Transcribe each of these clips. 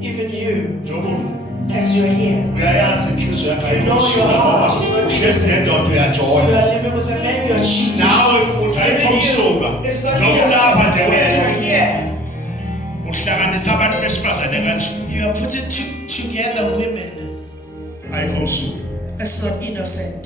Even you, as you're here, you know your heart is not innocent. You are living with a man, you're cheating. Even you, it's not innocent. As you're here, you are putting together women. That's not innocent.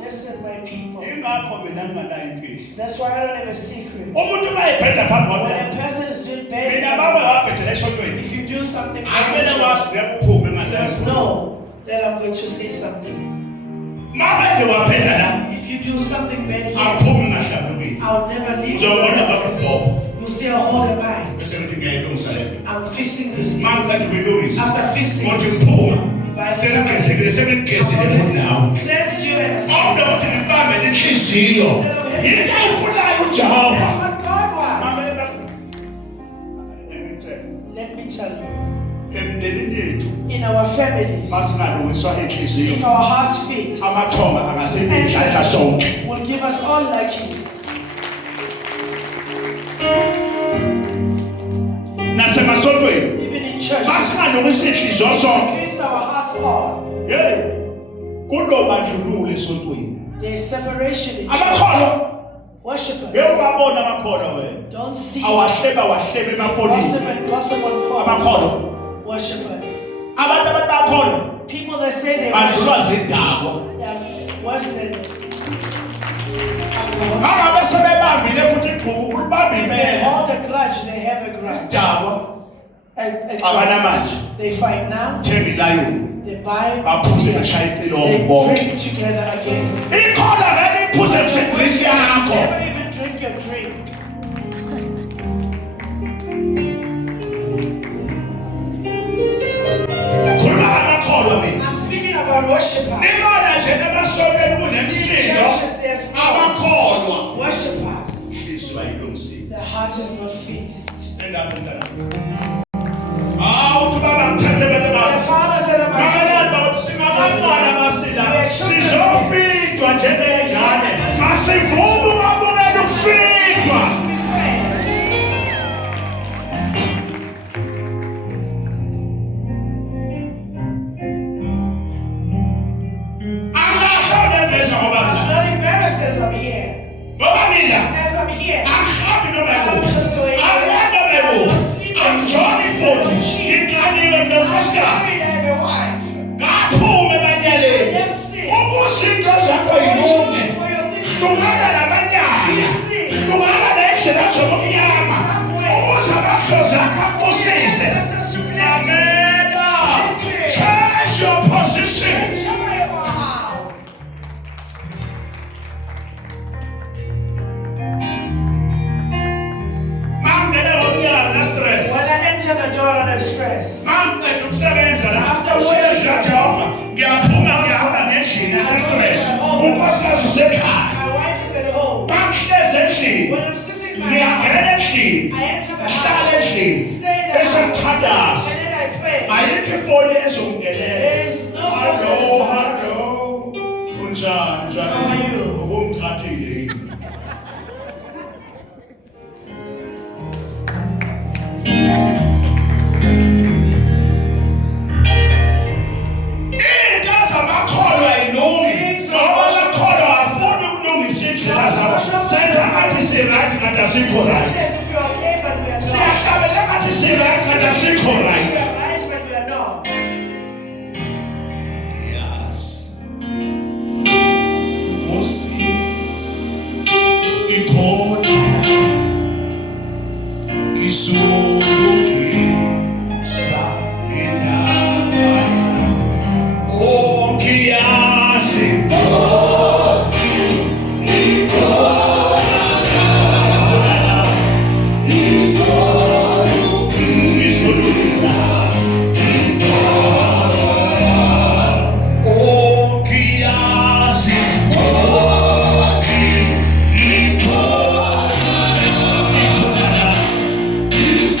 Listen, my people. That's why I don't have a secret. When a person is doing bad, if you do something bad, you must know that I'm going to say something. If you do something bad here, I'll never leave you. You say, hold am I? I'm fixing this thing. After fixing it, cleanse you and that's what God wants. Let me tell you. In our families, if our hearts fix, ancestors will give us all like His. Even in church, fix our hearts all. There is separation in church. Worshippers don't see gossip and gossip on phones. Worshippers, people that say they are worse than they hold a grudge, they have a grudge. And they fight now, they buy, they drink together again. Never even drink your drink. I'm speaking about worshippers. Churches, there's worshippers. The heart is not fixed. The fathers and change your position. When I enter the door on stress, after working, my wife is at home. When I'm sitting my house, I enter the house, stay in the house, and then I pray. There is no How are you?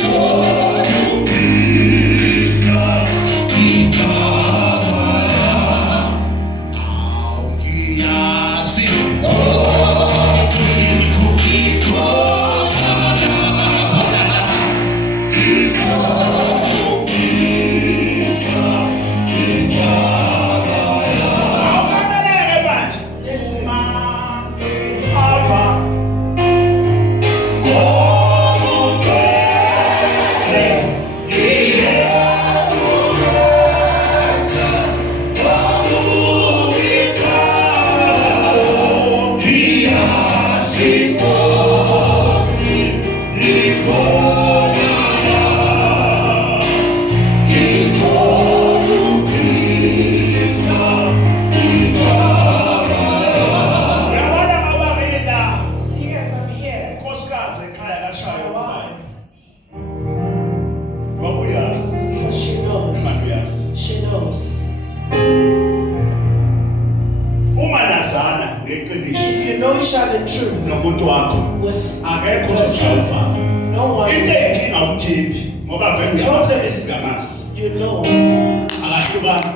Oh share the truth nomuntu wakho with akekho ozosawufaka no one. into enkinga umthembi ngoba vele uyabasebenzi You know. akahlukani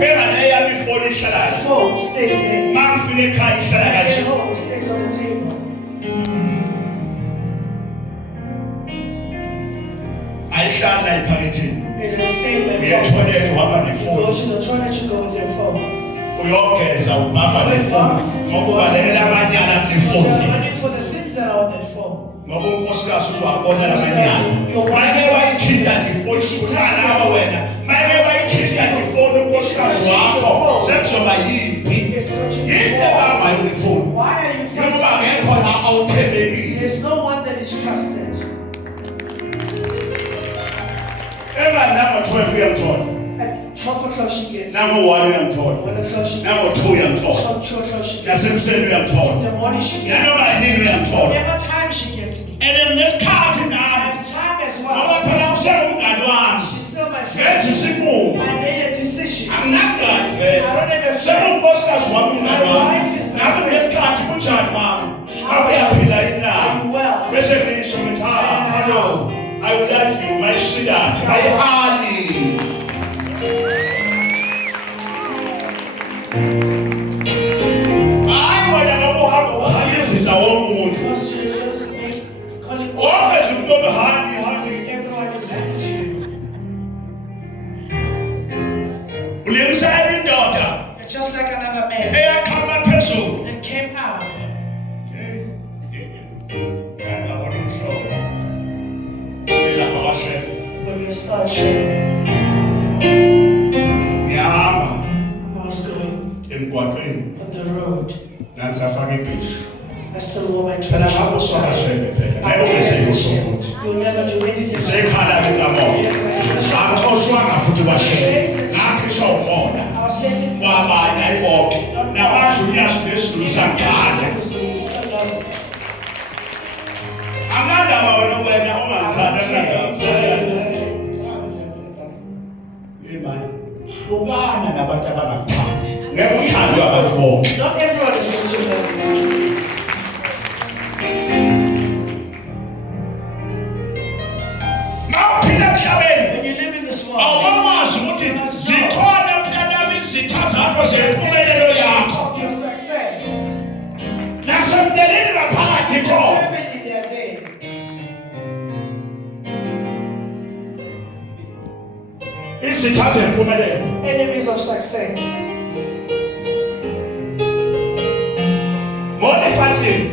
bengane yami ifoni ihlala Phone stays there. mangifika ekhaya ihlala At kanje home, it stays on the table. ayihlala ephaketheni It will stay in my uyethoilet pocket. uhamba You go nefoni to the toilet, you go with your phone. uyogeza ubhafa nefoni ngoba ubalela amanyala So kunefoni you're running for the sins that are on that phone. ngoba unkosikazi uzwabona lamanyala make wayithinta ngefoni uthanawa wena make wayithinta ngefoni unkosikazi wakho sekuzoba yimpi It's going to be yinto war. abamayo ngefoni Why are you yokuba fighting? ngekho la awuthembekile There's no one that is trusted. nango 12 uyamthola At 12 o'clock she gets. nango 1 uyamthola 1 o'clock she nango gets. 2 uyamthola 2 o'clock she gets. nasekuseni In uyamthola the morning she gets. nanoma yinini uyamthola Whatever time she gets me. and nesikhathi I nawe have time as ngoba well. phela usengumngani wami She's still my venza friend. isinqumo I made a decision. anginamngani I vele don't have a friend. sekunkosikazi wami umngani My wami wife is my ngabe friend. nesikhathi kunjani mami How ngabe uyaphila yini na are you well? bese ngisho ngithi hello I would like you my sweetheart my honey hayi wena ngoba uhamba uhayizisa wonke umuntu Because you just calling wonke nje umuntu obe honey honey everyone is happy to you. ulingisela indoda You're just like another man. eyaqhama phezulu That came out. When we start sharing, ngiyahamba I was going emgwaqeni on the road. nangisafaka ibhishu I still wore my phela traditional ngabe style. uswakashele phela I ngeke was wenze against lutho the futhi shame. You'll never do anything. isekhala likamoya Yes, I still akhoshwanga futhi kwashela ngakhishwa ukona I was taking kwabanye ayibonke namanje uyazi lesizulu sangichaze angadaba wena wena ongangithanda hlukana nabantu abangakuthandi ngeke uthandwe abantu bonke Not everyone is going to love you. mawuphila emhlabeni When you live in this world, awukwazi ukuthi zikhona mntanami izitha zakho zempumelelo yakho of your success, nasemndenini ngaphakathi khona family, they are there. izitha zempumelelo Enemies of success. ngolifathini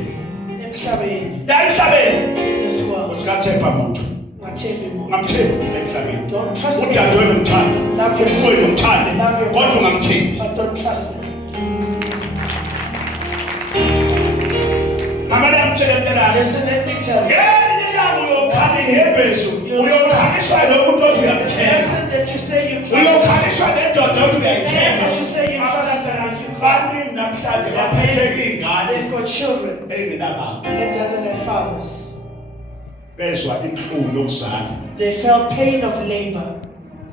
Emhlabeni, emhlabeni in this world, usikathemba muntu Mathembi Muntu. ungamthembi emhlabeni Don't trust me, udadewenu umthande Love your umfowenu sister. umthande Love your kodwa brother. ungamthembi But don't trust them. ngamane amtshele mntanami Listen, let me tell you. ngelinye ilanga uyokhali ngebezu uyokhaliswa lomuntu othi The uyamthemba person that you say you trust, uyokhaliswa nendoda othi the man uyayithemba that you say you trust, that make you cry. baningi namhlanje That baphetheke man, iy'ngane they've got children ey'ngenababa that doesn't have fathers. bezwa inhlungu yokuzala They felt pain of labor.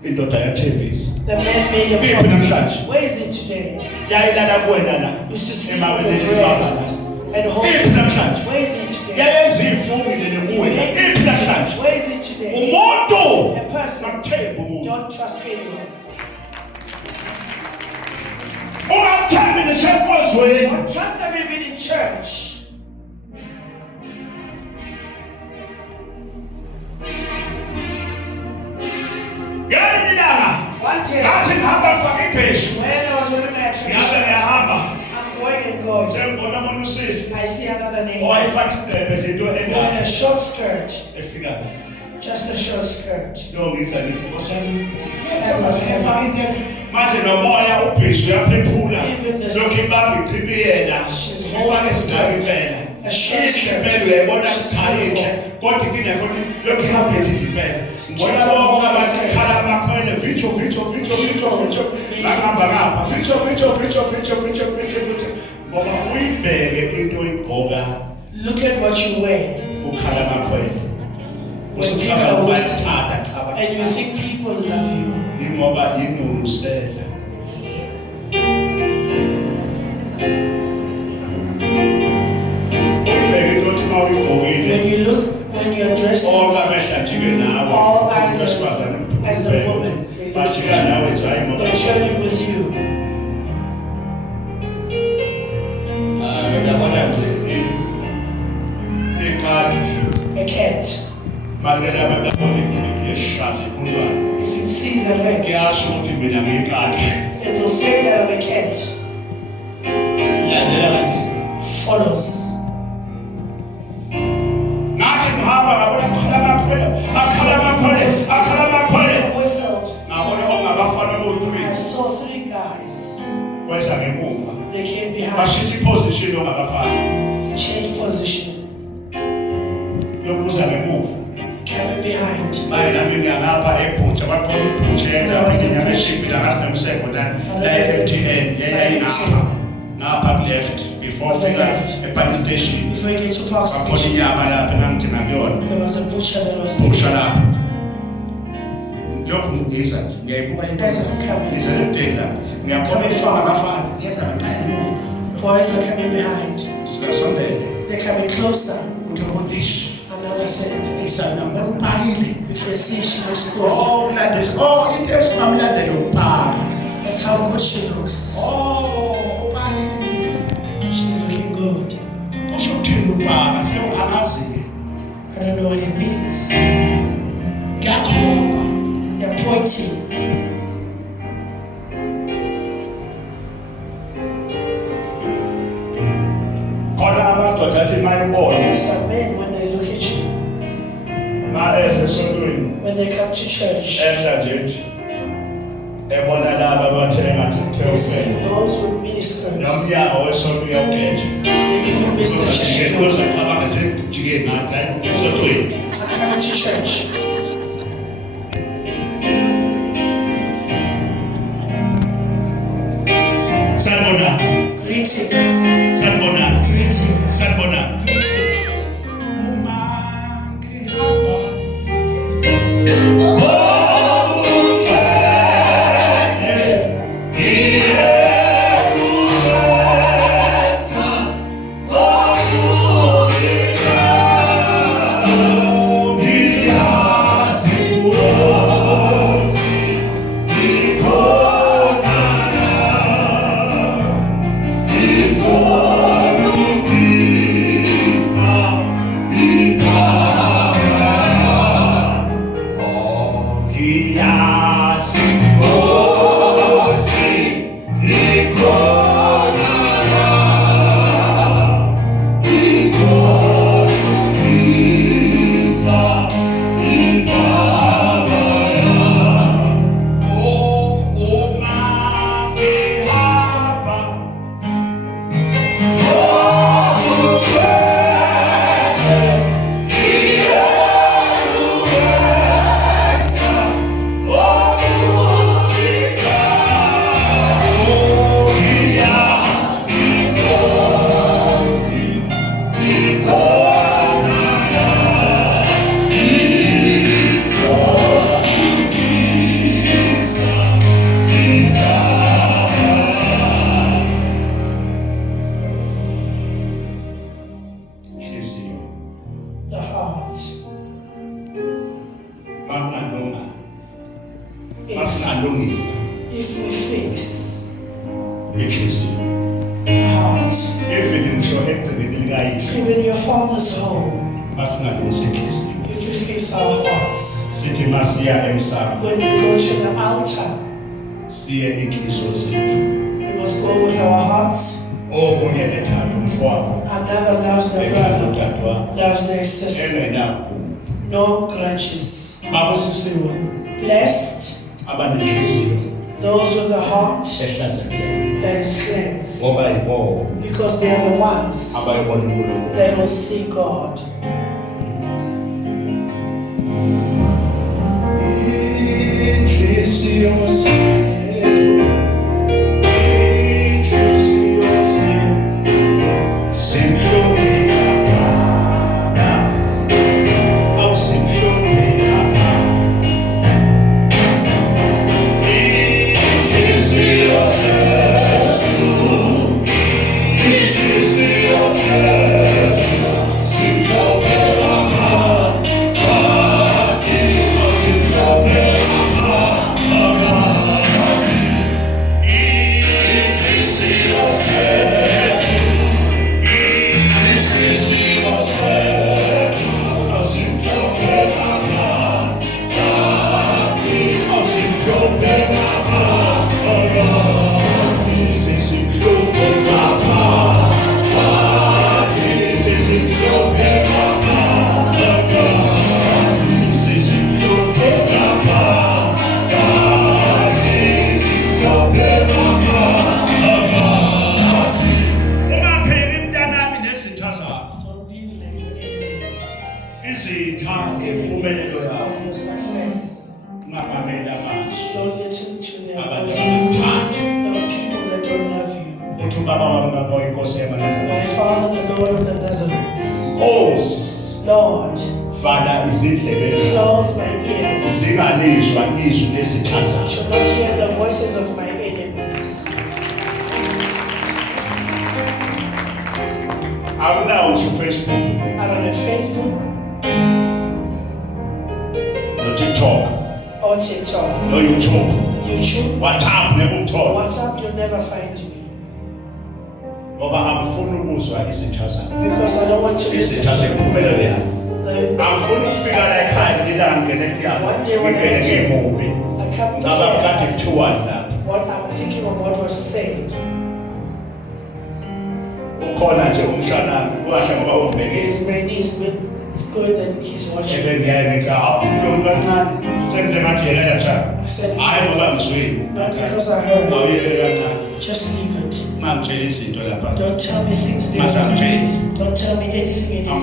indoda yathembisa The man made a Iphi promise. namhlanje? Where is it today? yayilala kuwena la Used to sleep on emaweleni the baba breast and hold iphi it. namhlanje Where is it today? yayenza iy'fungile kuwena Make iphi decisions. namhlanje Where is it today? umuntu A person, ungamthembi umuntu don't trust anyone. ungamthembi nisenkonzweni Don't trust them even in church. ngelinye ilanga One day, ngathi ngihamba ngifake ibheshu when I was wearing my ngabe traditional, ngiyahamba I'm going and going. sengibona omunye usisi I see another name. owayefaka idebe nje into Wearing a engaka short skirt, efika la just a short skirt. ngiza ngithi nkosami As I was ngifake idebe manje nomoya ubheshu uyaphephula Even the- lokhu ibamba ichibiyela She's ufake holding a isigaba skirt. impela A short skirt. impela uyayibona She's kuchayihle beautiful. kodwa inkinga yakho lokhu ihambethe impela ngibona bonke abakhala amakhwele vitho ngahamba ngapha vitho ngoba uyibheke into oyigqoka Look at what you wear. ukhala amakhwele When people usufaka are ubayithatha whistling and you think people love you. ingoba inunusela persons, all eyes as a woman, they're turning with you. A cat, if it sees a rat, it will say that I'm a cat. Follows. Whistled. I saw 3 guys. They came behind. Changed position. Coming behind. Left before the station. Before you get to Park Station, there was a butcher that was there. Boys are coming behind. They're coming closer. Another said, you can see she looks good. That's how good she looks. She's looking good. I don't know what it means. They're pointing. There's some men when they look at you, when they come to church, they see those with miniskirts. They even miss the church. I'm coming to church. Greetings. Greetings. Greetings. If we fix the heart, even your father's home, if we fix our hearts, when we go to the altar, we must go with our hearts. Another loves the brother, loves their sister. No grudges. Blessed those with the heart that is cleansed, because they are the ones that will see God. enemies of your success. Don't listen to their voices. There are people that don't love you. My Father, the Lord of the Nazarenes. Lord, Father, close my ears to not hear the voices of my enemies. I'm now on Facebook. I'm on Facebook. No TikTok. Or TikTok. No YouTube. YouTube. WhatsApp, you'll never find me. Because I don't want to listen to you. One day when I come here, what I'm thinking of what was said. Is my niece, but it's good that he's watching. I said, not because I heard. Just leave it. Don't tell me things. Don't tell me anything anymore.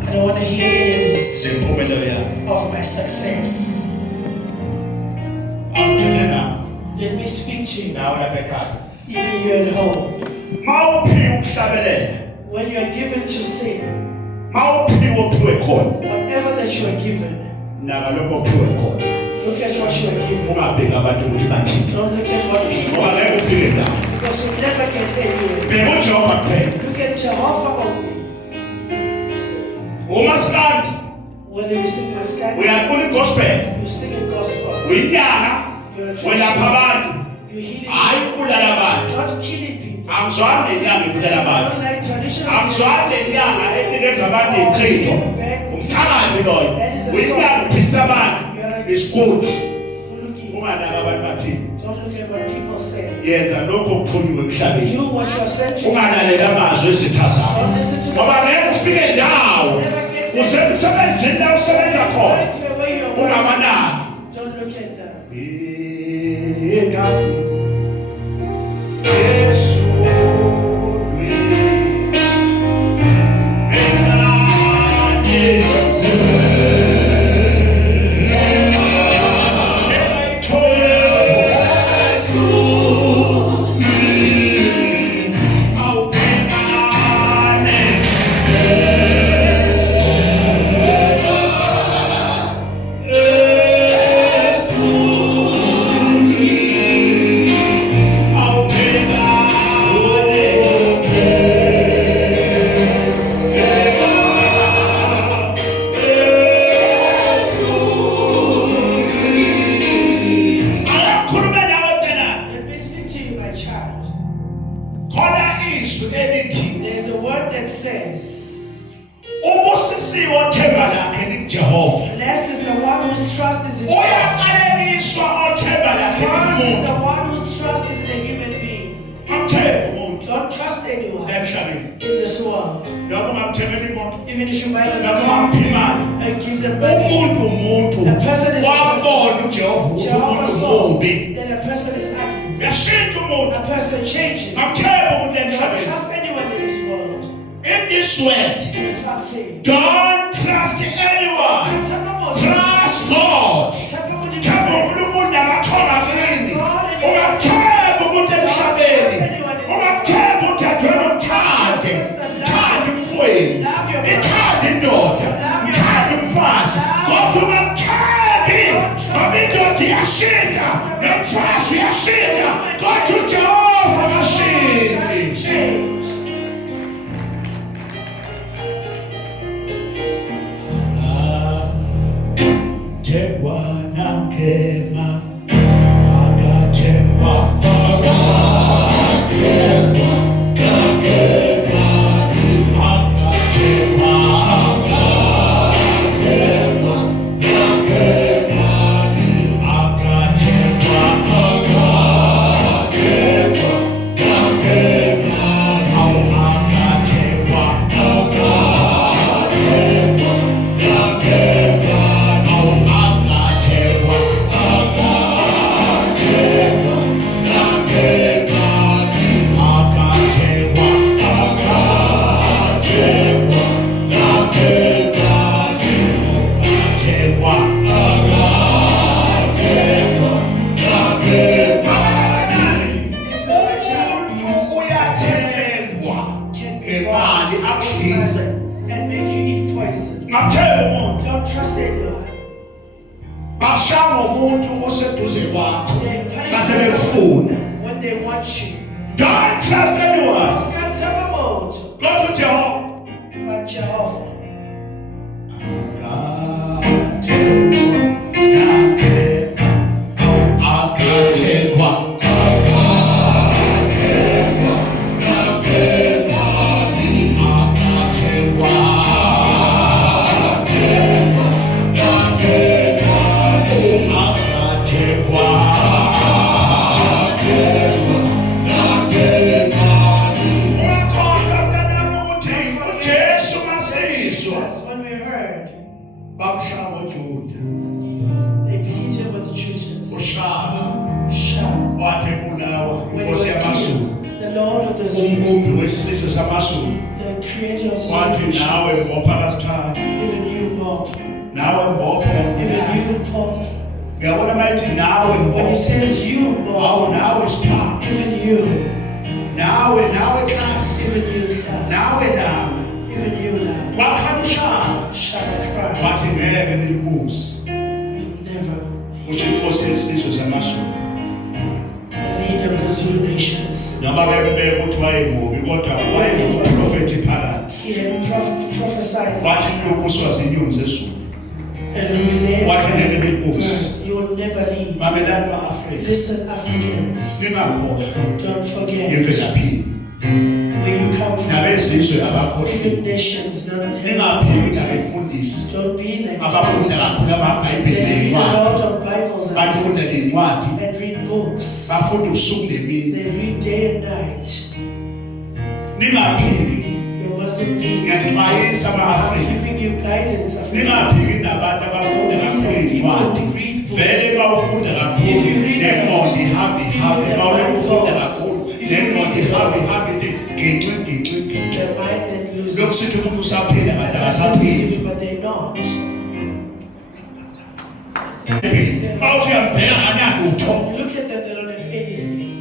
I don't want to hear enemies of my success. Let me speak to you. Even you at home. When you are given to sin, whatever that you are given, look at what you are given. Don't look at what people say. Because you never get anywhere. Look at Jehovah only. Whether you sing Maskandi, you sing a gospel. You're a tradition. You're healing people. Not killing people. I don't like tradition. That is a source. Don't look at what people say. Do what you are sent to do. Don't listen to them. Don't look at them. There's a word that says, blessed is the one whose trust is in God. First is the one whose trust is in a human being. Don't trust anyone in this world. Even if you buy them a car and give them money, the person is a person. Jehovah saw that a person is ugly. A person changes. Don't trust anyone in this world. In this world, don't trust anyone. Trust God. Go to Jehovah and make you eat poison. Ngaphela umuntu. Don't trust anyone. Bashaya umuntu oseduze kwakho. They punish Base you befuna. when they want you. Don't trust anyone. Most God serve moto. Go to Jehovah. But Jehovah. They beat him with Judas. When he was killed, the Lord of the Zeus, the creator of the nations, even you, Bob, even you, Bob, when he says you, Bob, even you, class, even you, class, even you now, shall cry, we never the leader of the Zulu nations. He had prophesied and you will never lead. Listen, Africans, don't forget where you come from. Even nations don't be like this. They read a lot of Bibles and read books. They read day and night. You mustn't be. I'm giving you guidance. If you read their mind then loses. But they're not. Look at them, they don't have anything.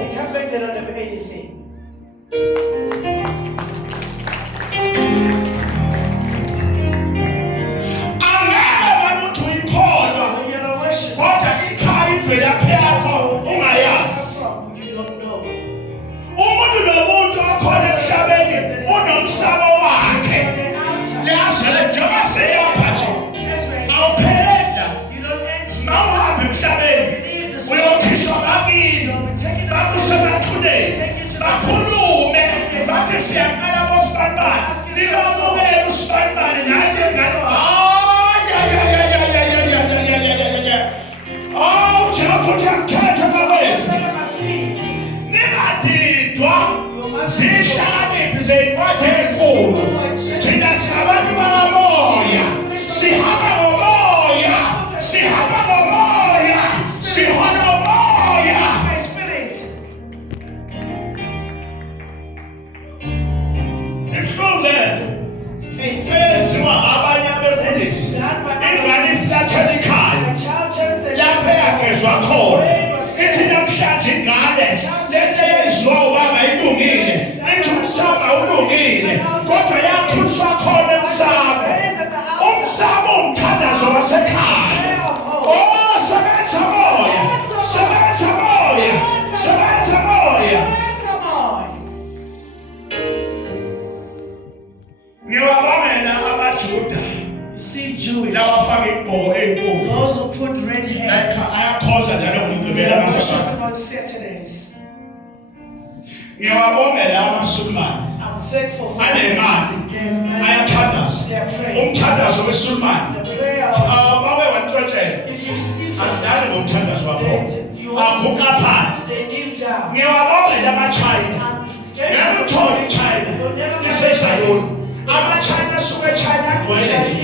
They come back, they don't have anything. You don't know. See Jewish. Those who put red hats. They are worshiping on Saturdays. I'm thankful for them. They are praying. The prayer of if you steal from them, they kneel down. China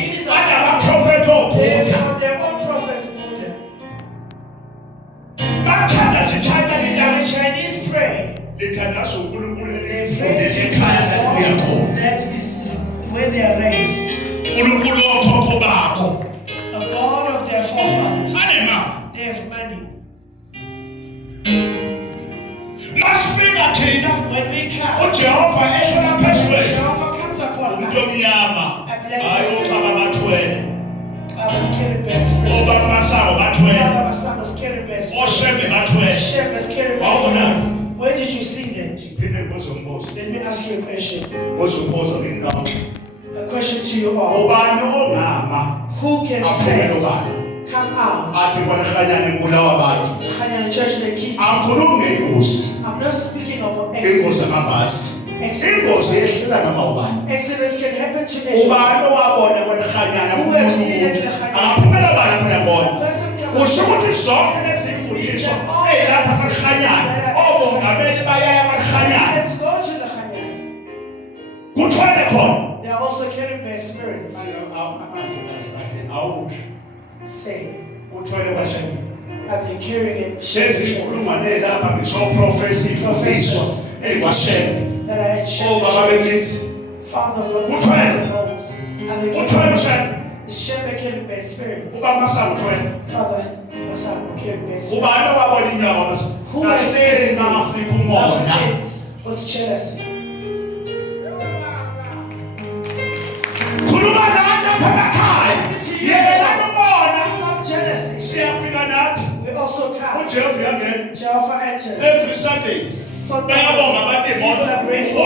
A question to you all. Who can stand? Come out. The church they keep. I'm not speaking of Exodus. Exodus can happen to anyone. Who have seen it? Let's go to the Chanya. They are also carried by spirits. Say, are they carrying it? Professors that are at church. Father from the homes. Are they carrying? Is shepherd carried by spirits? Father, Masako carried by spirits. Who has Africans with jealousy? Stop jealousy. We also come. Jehovah enters. Every Sunday. People are grateful.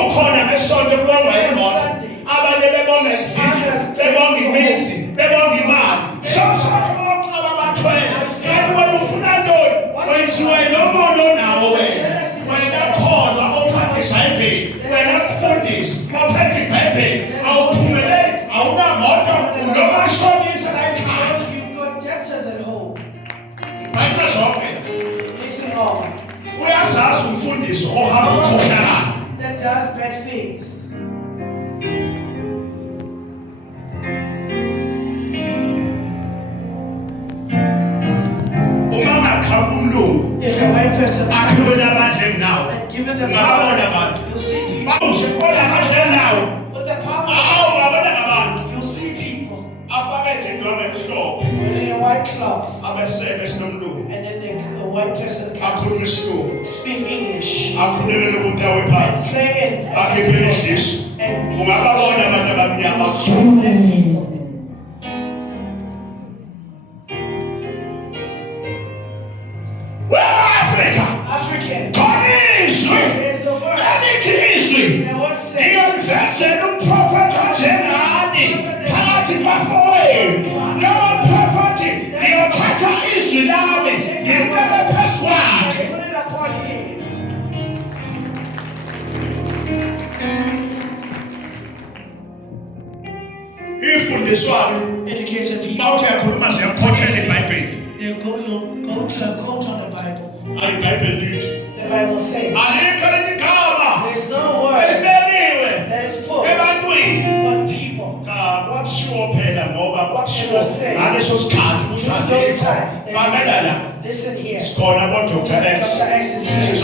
You've got debtors at home. Listen all. That does bad things. If a white person comes and given the power, you'll see people. With the power, you'll see people wearing a white cloth, and then the white person comes, speak English, and pray and people. Africans. There's the word. And what put it upon him. Educated people. They'll go to a quote on the Bible. The Bible says there's no word that is put on people. Listen here. Dr. X is here.